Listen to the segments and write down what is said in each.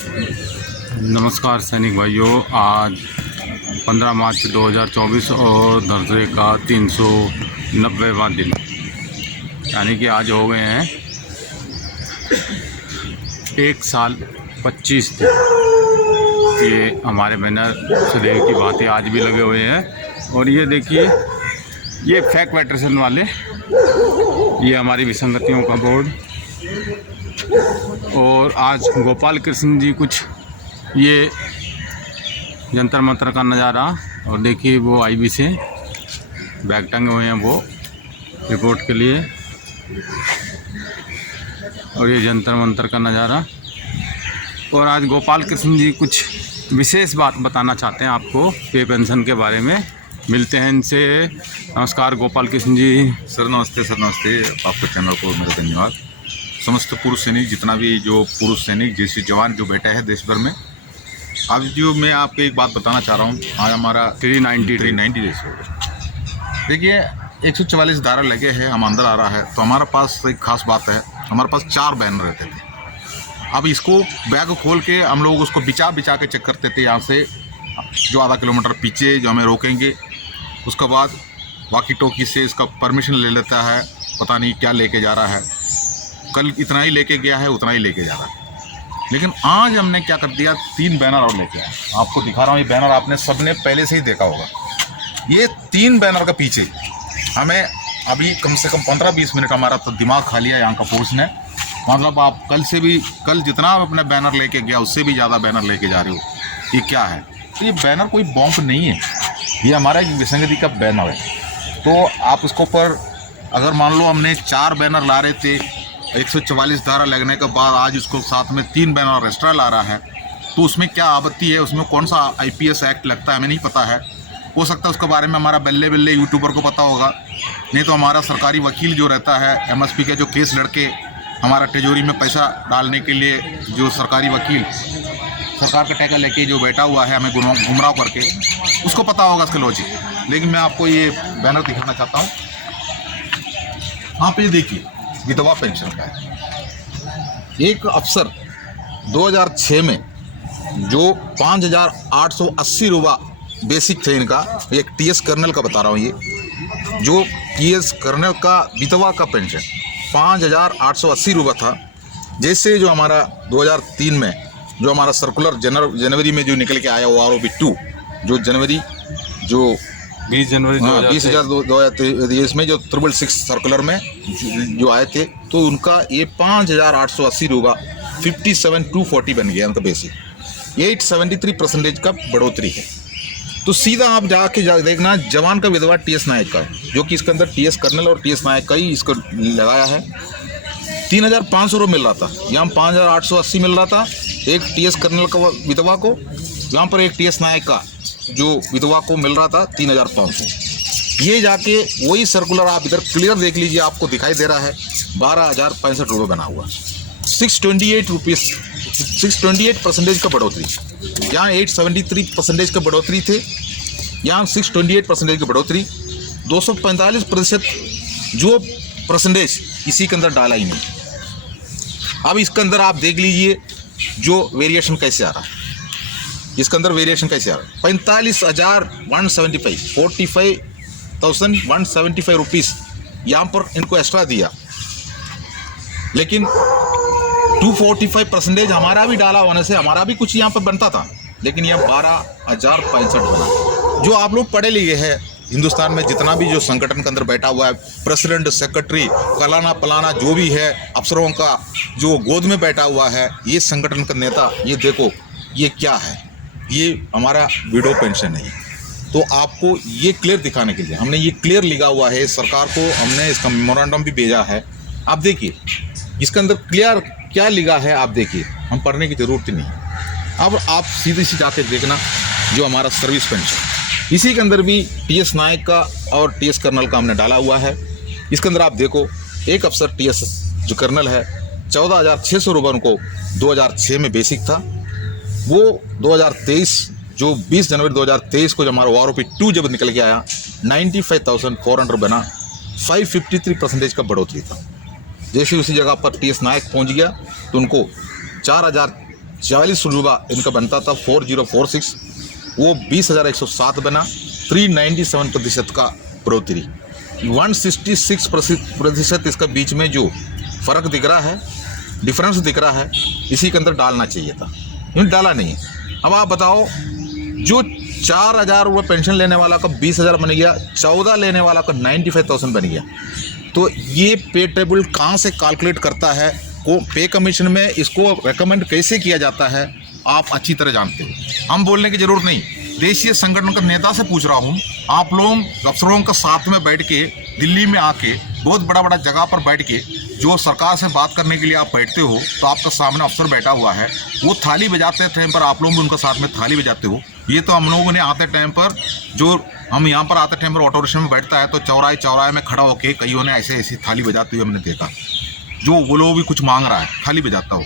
नमस्कार सैनिक भाइयों, आज 15 मार्च 2024 और धरते का 390वां दिन, यानी कि आज हो गए हैं 1 साल 25 दिन। ये हमारे बैनर सदैव की बातें आज भी लगे हुए हैं। और ये देखिए, ये फैक्ट फेडरेशन वाले, ये हमारी विसंगतियों का बोर्ड। और आज गोपाल कृष्ण जी कुछ ये जंतर मंतर का नज़ारा। और देखिए वो आईबी से बैग टंगे हुए हैं वो रिपोर्ट के लिए। और ये जंतर मंतर का नज़ारा। और आज गोपाल कृष्ण जी कुछ विशेष बात बताना चाहते हैं आपको पे पेंशन के बारे में। मिलते हैं इनसे। नमस्कार गोपाल कृष्ण जी। सर नमस्ते। सर नमस्ते। आपके चैनल को मेरा धन्यवाद। समस्त पुरुष सैनिक, जितना भी जो पुरुष सैनिक जैसे जवान जो बैठा है देश भर में, आज जो मैं आपको एक बात बताना चाह रहा हूँ। आज हमारा 390 डेज हो गए। देखिए 144 धारा लगे हैं, हम अंदर आ रहा है तो हमारे पास एक खास बात है, हमारे पास 4 बैनर रहते थे। अब इसको बैग खोल के हम लोग उसको बिछा के चेक करते थे। यहाँ से जो आधा किलोमीटर पीछे जो हमें रोकेंगे, उसके बाद वाकी टोकी से इसका परमिशन ले लेता है, पता नहीं क्या लेके जा रहा है। कल इतना ही लेके गया है, उतना ही लेके जा रहा है। लेकिन आज हमने क्या कर दिया, 3 बैनर और लेके आए। आपको दिखा रहा हूँ, ये बैनर आपने सबने पहले से ही देखा होगा। ये 3 बैनर का पीछे हमें अभी कम से कम 15-20 मिनट हमारा तो दिमाग खा लिया यहाँ का फोर्स ने। मतलब आप कल जितना आप अपने बैनर लेके गया उससे भी ज़्यादा बैनर लेके जा रहे हो। ये क्या है? तो ये बैनर कोई बॉम्ब नहीं है, ये हमारा एक विसंगति का बैनर है। तो आप उसको पर अगर मान लो हमने 4 बैनर ला रहे थे, 144 धारा लगने के बाद आज उसको साथ में 3 बैनर एक्स्ट्रा ला रहा है, तो उसमें क्या आपत्ति है? उसमें कौन सा IPS एक्ट लगता है हमें नहीं पता है। हो सकता है उसके बारे में हमारा बल्ले यूट्यूबर को पता होगा, नहीं तो हमारा सरकारी वकील जो रहता है MSP के जो केस लड़के हमारा तिजोरी में पैसा डालने के लिए, जो सरकारी वकील सरकार का टैका लेके जो बैठा हुआ है हमें गुमराह करके, उसको पता होगा इसका लॉजिक। लेकिन मैं आपको ये बैनर दिखाना चाहता हूँ। आप ये देखिए, विधवा पेंशन का है। एक अफसर 2006 में जो 5,880 रुपये बेसिक थे इनका, एक TS कर्नल का बता रहा हूँ, ये जो TS कर्नल का विधवा का पेंशन 5,880 रुपये था। जैसे जो हमारा 2003 में जो हमारा सर्कुलर जनवरी में जो निकल के आया वो ROP 2, जो जनवरी जो 20 जनवरी 2023 में जो 666 सर्कुलर में जो आए थे, तो उनका ये 5,880 रुपये 57,240 बन गया उनका बेसिक। 873% का बढ़ोतरी है। तो सीधा आप जाके देखना, जवान का विधवा TS नायक का है, जो कि इसके अंदर TS कर्नल और TS नायक का ही इसको लगाया है। 3,500 रुपये मिल रहा था, यहाँ 5,880 मिल रहा था एक TS कर्नल का विधवा को। यहाँ पर एक TS नायक का जो विधवा को मिल रहा था 3,500। ये जाके वही सर्कुलर आप इधर क्लियर देख लीजिए, आपको दिखाई दे रहा है 12,065 रुपये बना हुआ। 628% का बढ़ोतरी। यहाँ 873% का बढ़ोतरी थे, यहाँ 628% की बढ़ोतरी। 245% जो परसेंटेज इसी के अंदर डाला ही नहीं। अब इसके अंदर आप देख लीजिए जो वेरिएशन कैसे आ रहा है, इसके अंदर वेरिएशन कैसे आ रहा है। 45,175 45,175 रुपीज़ यहाँ पर इनको एक्स्ट्रा दिया। लेकिन 245% हमारा भी डाला होने से हमारा भी कुछ यहाँ पर बनता था, लेकिन यह 12,065 बना। जो आप लोग पढ़े लिखे हैं, हिंदुस्तान में जितना भी जो संगठन के अंदर बैठा हुआ है, प्रेसिडेंट, सेक्रेटरी, फलाना पलाना जो भी है, अफसरों का जो गोद में बैठा हुआ है, ये संगठन का नेता, ये देखो ये क्या है, ये हमारा विडो पेंशन है। तो आपको ये क्लियर दिखाने के लिए हमने ये क्लियर लिखा हुआ है, सरकार को हमने इसका मेमोरेंडम भी भेजा है। आप देखिए इसके अंदर क्लियर क्या लिखा है, आप देखिए, हम पढ़ने की ज़रूरत ही नहीं। अब आप सीधे जाके देखना जो हमारा सर्विस पेंशन, इसी के अंदर भी TS नायक का और TS कर्नल का हमने डाला हुआ है। इसके अंदर आप देखो, एक अफसर TS जो कर्नल है 14,600 रुपये उनको 2006 में बेसिक था। वो 2023 जो 20 जनवरी 2023 को जब हमारा ROP 2 जब निकल के आया 95,400 बना, 553% का बढ़ोतरी था। जैसे उसी जगह पर TS नायक पहुंच गया तो उनको 40 रुपया इनका बनता था 4046, वो 20,107 बना, 397% का बढ़ोतरी। 166% इसका बीच में जो फ़र्क दिख रहा है, डिफरेंस दिख रहा है, इसी के अंदर डालना चाहिए था, यूँ डाला नहीं है। अब आप बताओ, जो 4,000 रुपये पेंशन लेने वाला का 20,000 बन गया, 14 लेने वाला का 95,000 बन गया। तो ये पे टेबल कहाँ से कैलकुलेट करता है, को पे कमीशन में इसको रेकमेंड कैसे किया जाता है, आप अच्छी तरह जानते हो, हम बोलने की ज़रूरत नहीं। देशीय संगठन का नेता से पूछ रहा हूँ, आप लोग अफसरों का साथ में बैठ के दिल्ली में आके बहुत बड़ा बड़ा जगह पर बैठ के जो सरकार से बात करने के लिए आप बैठते हो, तो आपका सामने अफसर बैठा हुआ है, वो थाली बजाते टाइम पर आप लोग भी उनका साथ में थाली बजाते हो। ये तो हम लोगों ने आते टाइम पर, जो हम यहाँ पर आते टाइम पर ऑटो रिक्शा में बैठता है तो चौराहे में खड़ा होकर कईयों ने ऐसे ऐसी थाली बजाते हुए हमने देखा, जो वो लोग भी कुछ मांग रहा है थाली बजाता हो।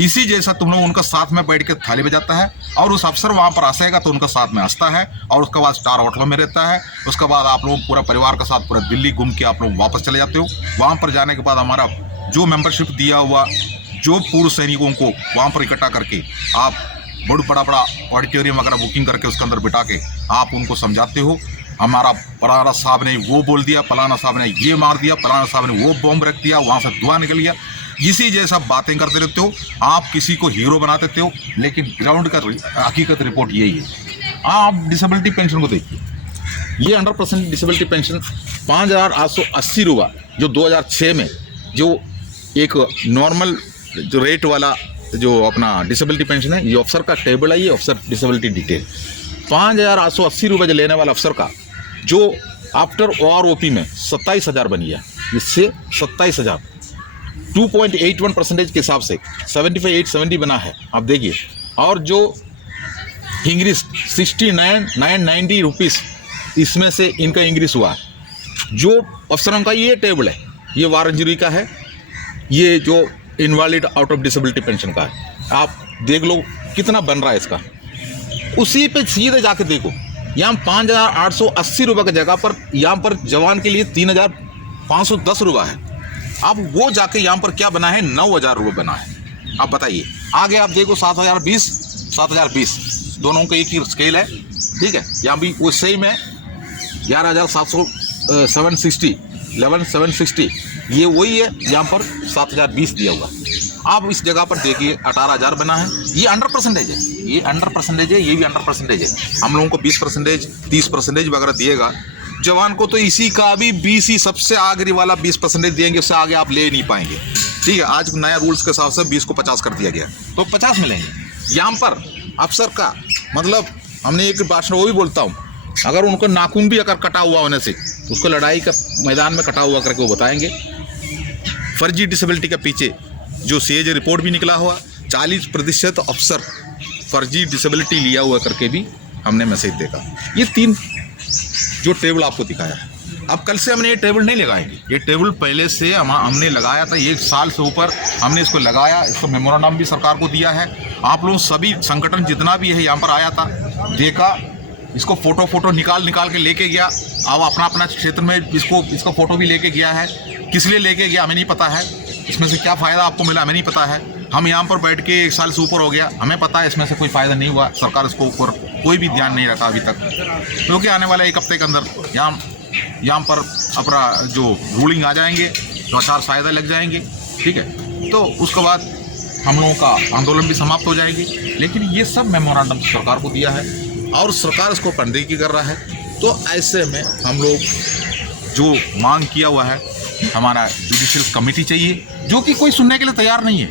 इसी जैसा तुम लोग उनका साथ में बैठ के थाली बजाता है, और उस अफसर वहाँ पर हंसेगा तो उनका साथ में हंसता है, और उसके बाद स्टार होटलों में रहता है। उसके बाद आप लोग पूरा परिवार के साथ पूरा दिल्ली घूम के आप लोग वापस चले जाते हो। वहाँ पर जाने के बाद हमारा जो मेंबरशिप दिया हुआ जो पूर्व सैनिकों को वहाँ पर इकट्ठा करके आप बड़ा बड़ा ऑडिटोरियम वगैरह बुकिंग करके उसके अंदर बिठा के आप उनको समझाते हो, हमारा फलाना साहब ने वो बोल दिया, फलाना साहब ने ये मार दिया, फलाना साहब ने वो बॉम्ब रख दिया, वहाँ से धुआं निकल गया। इसी जैसा बातें करते रहते हो, आप किसी को हीरो बना देते हो, लेकिन ग्राउंड का हकीकत रिपोर्ट यही है। आप डिसेबिलिटी पेंशन को देखिए, ये 100% डिसेबिलिटी पेंशन 5,880 रुपये जो 2006 में जो एक नॉर्मल जो रेट वाला जो अपना डिसेबिलिटी पेंशन है, ये अफसर का टेबल है, ये अफसर डिसेबिलिटी डिटेल 5,880 रुपये जो लेने वाला अफसर का जो आफ्टर OROP में 27,000 बन गया, इससे 27,000 2.81% के हिसाब से 75,870 बना है, आप देखिए। और जो इंक्रीज 69,990 रुपीज़ इसमें से इनका इंक्रीज हुआ है। जो अफसरों का ये टेबल है, ये वार इंजरी का है, ये जो invalid out of disability pension का है, आप देख लो कितना बन रहा है इसका। उसी पे सीधे जाके देखो, यहाँ 5,880 रुपये की जगह पर यहाँ पर जवान के लिए 3,510 रुपये है। अब वो जाके यहाँ पर क्या बना है, 9,000 रुपये बना है। आप बताइए, आगे आप देखो 7,020 दोनों का एक ही स्केल है, ठीक है। यहाँ भी वो सेम है 11,760 ये वही है, यहाँ पर 7,020 दिया हुआ। आप इस जगह पर देखिए 18,000 बना है, ये 100% है, ये 100% है, ये भी 100% है। हम लोगों को 20% 30% वगैरह दिएगा, जवान को तो इसी का भी 20 ही सबसे आखिरी वाला 20% देंगे, उससे आगे आप ले नहीं पाएंगे, ठीक है। आज नया रूल्स के हिसाब से 20 को 50 कर दिया गया, तो 50 मिलेंगे। यहाँ पर अफसर का मतलब हमने एक भाषण वो भी बोलता हूँ, अगर उनको नाखून भी अगर कटा हुआ होने से उसको लड़ाई का मैदान में कटा हुआ करके वो बताएंगे। फर्जी डिसेबिलिटी के पीछे जो CAG रिपोर्ट भी निकला हुआ, 40% अफसर फर्जी डिसेबिलिटी लिया हुआ करके भी हमने मैसेज देखा। ये 3 जो टेबल आपको दिखाया है, अब कल से हमने ये टेबल नहीं लगाएंगे, ये टेबल पहले से हमने लगाया था, 1 साल से ऊपर हमने इसको लगाया, इसको मेमोरेंडम भी सरकार को दिया है। आप लोग सभी संगठन जितना भी है यहाँ पर आया था, देखा, इसको फोटो निकाल के लेके गया। अब अपना क्षेत्र में इसको फोटो भी लेके गया है। किस लिए लेके गया हमें नहीं पता है, इसमें से क्या फ़ायदा आपको मिला हमें नहीं पता है। हम यहाँ पर बैठ के 1 साल से ऊपर हो गया, हमें पता है इसमें से कोई फ़ायदा नहीं हुआ, सरकार इसको ऊपर कोई भी ध्यान नहीं रखा अभी तक, क्योंकि आने वाले 1 हफ्ते के अंदर यहाँ पर अपना जो रूलिंग आ जाएंगे, 2-4 फायदे लग जाएंगे, ठीक है। तो उसके बाद हम लोगों का आंदोलन भी समाप्त हो जाएगी। लेकिन ये सब मेमोरेंडम सरकार को दिया है और सरकार इसको अनदेखी कर रहा है। तो ऐसे में हम लोग जो मांग किया हुआ है, हमारा जुडिशियल कमेटी चाहिए, जो कि कोई सुनने के लिए तैयार नहीं है।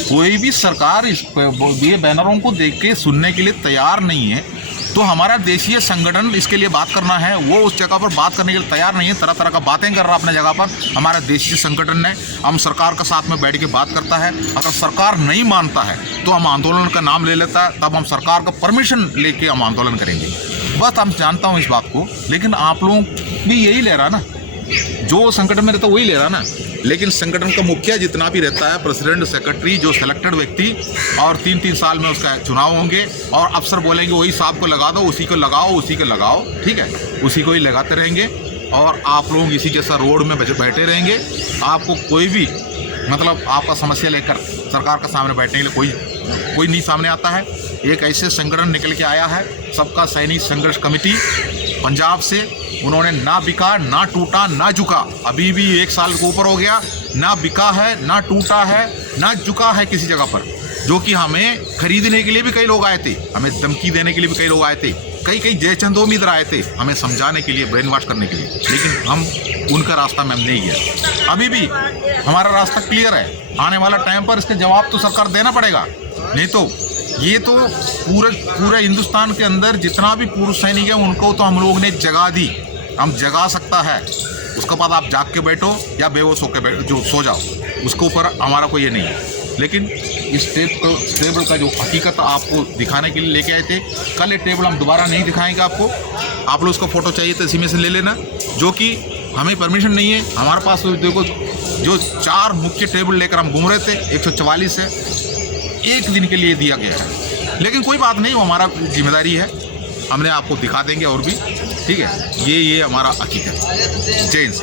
कोई भी सरकार ये बैनरों को देख के सुनने के लिए तैयार नहीं है, तो हमारा देशीय संगठन इसके लिए बात करना है, वो उस जगह पर बात करने के लिए तैयार नहीं है, तरह तरह का बातें कर रहा है अपने जगह पर। हमारा देशीय संगठन ने हम सरकार के साथ में बैठ के बात करता है, अगर सरकार नहीं मानता है तो हम आंदोलन का नाम ले लेता है, तब हम सरकार का परमिशन लेके हम आंदोलन करेंगे। बस हम जानता हूँ इस बात को, लेकिन आप लोग भी यही ले रहा ना, जो संगठन में रहता है वही ले रहा ना। लेकिन संगठन का मुखिया जितना भी रहता है, प्रेसिडेंट, सेक्रेटरी, जो सिलेक्टेड व्यक्ति, और 3-3 साल में उसका चुनाव होंगे और अफसर बोलेंगे वही साहब को लगा दो, उसी को लगाओ, ठीक है, उसी को ही लगाते रहेंगे और आप लोग इसी जैसा रोड में बैठे रहेंगे। आपको कोई भी मतलब आपका समस्या लेकर सरकार के सामने बैठने के लिए कोई कोई नहीं सामने आता है। एक ऐसे संगठन निकल के आया है, सबका सैनिक संघर्ष कमेटी पंजाब से। उन्होंने ना बिका, ना टूटा, ना झुका, अभी भी 1 साल के ऊपर हो गया, ना बिका है, ना टूटा है, ना झुका है किसी जगह पर। जो कि हमें खरीदने के लिए भी कई लोग आए थे, हमें धमकी देने के लिए भी कई लोग आए थे, कई जयचंदों इधर आए थे हमें समझाने के लिए, ब्रेन वॉश करने के लिए, लेकिन हम उनका रास्ता में हम नहीं गया। अभी भी हमारा रास्ता क्लियर है। आने वाला टाइम पर इसके जवाब तो सरकार देना पड़ेगा, नहीं तो ये तो पूरे हिंदुस्तान के अंदर जितना भी पूर्व सैनिक है उनको तो हम लोग ने जगा दी, हम जगा सकता है। उसके बाद आप जाग के बैठो या बेहोश होकर बैठो, जो सो जाओ, उसके ऊपर हमारा कोई ये नहीं है। लेकिन इस टेबल का जो हकीकत आपको दिखाने के लिए लेके आए थे, कल ये टेबल हम दोबारा नहीं दिखाएंगे आपको। आप लोग उसका फ़ोटो चाहिए तो इसी में से ले लेना, जो कि हमें परमिशन नहीं है। हमारे पास तो देखो जो 4 मुख्य टेबल लेकर हम घूम रहे थे, 144 है, 1 दिन के लिए दिया गया है। लेकिन कोई बात नहीं, वो हमारा जिम्मेदारी है, हमने आपको दिखा देंगे और भी, ठीक है। ये हमारा हकीकत है। जय हिंद।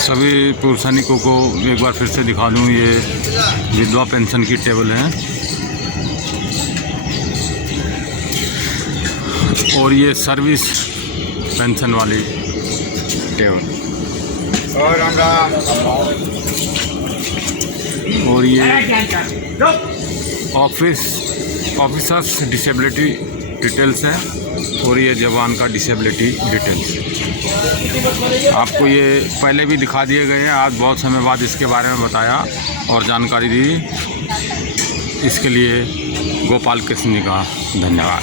सभी पूर्व सैनिकों को एक बार फिर से दिखा दूँ, ये विधवा पेंशन की टेबल है और ये सर्विस पेंशन वाली टेबल और ये ऑफिसर्स डिसेबिलिटी डिटेल्स है और ये जवान का डिसेबिलिटी डिटेल्स। आपको ये पहले भी दिखा दिए गए हैं, आज बहुत समय बाद इसके बारे में बताया और जानकारी दी। इसके लिए गोपाल कृष्ण जी का धन्यवाद।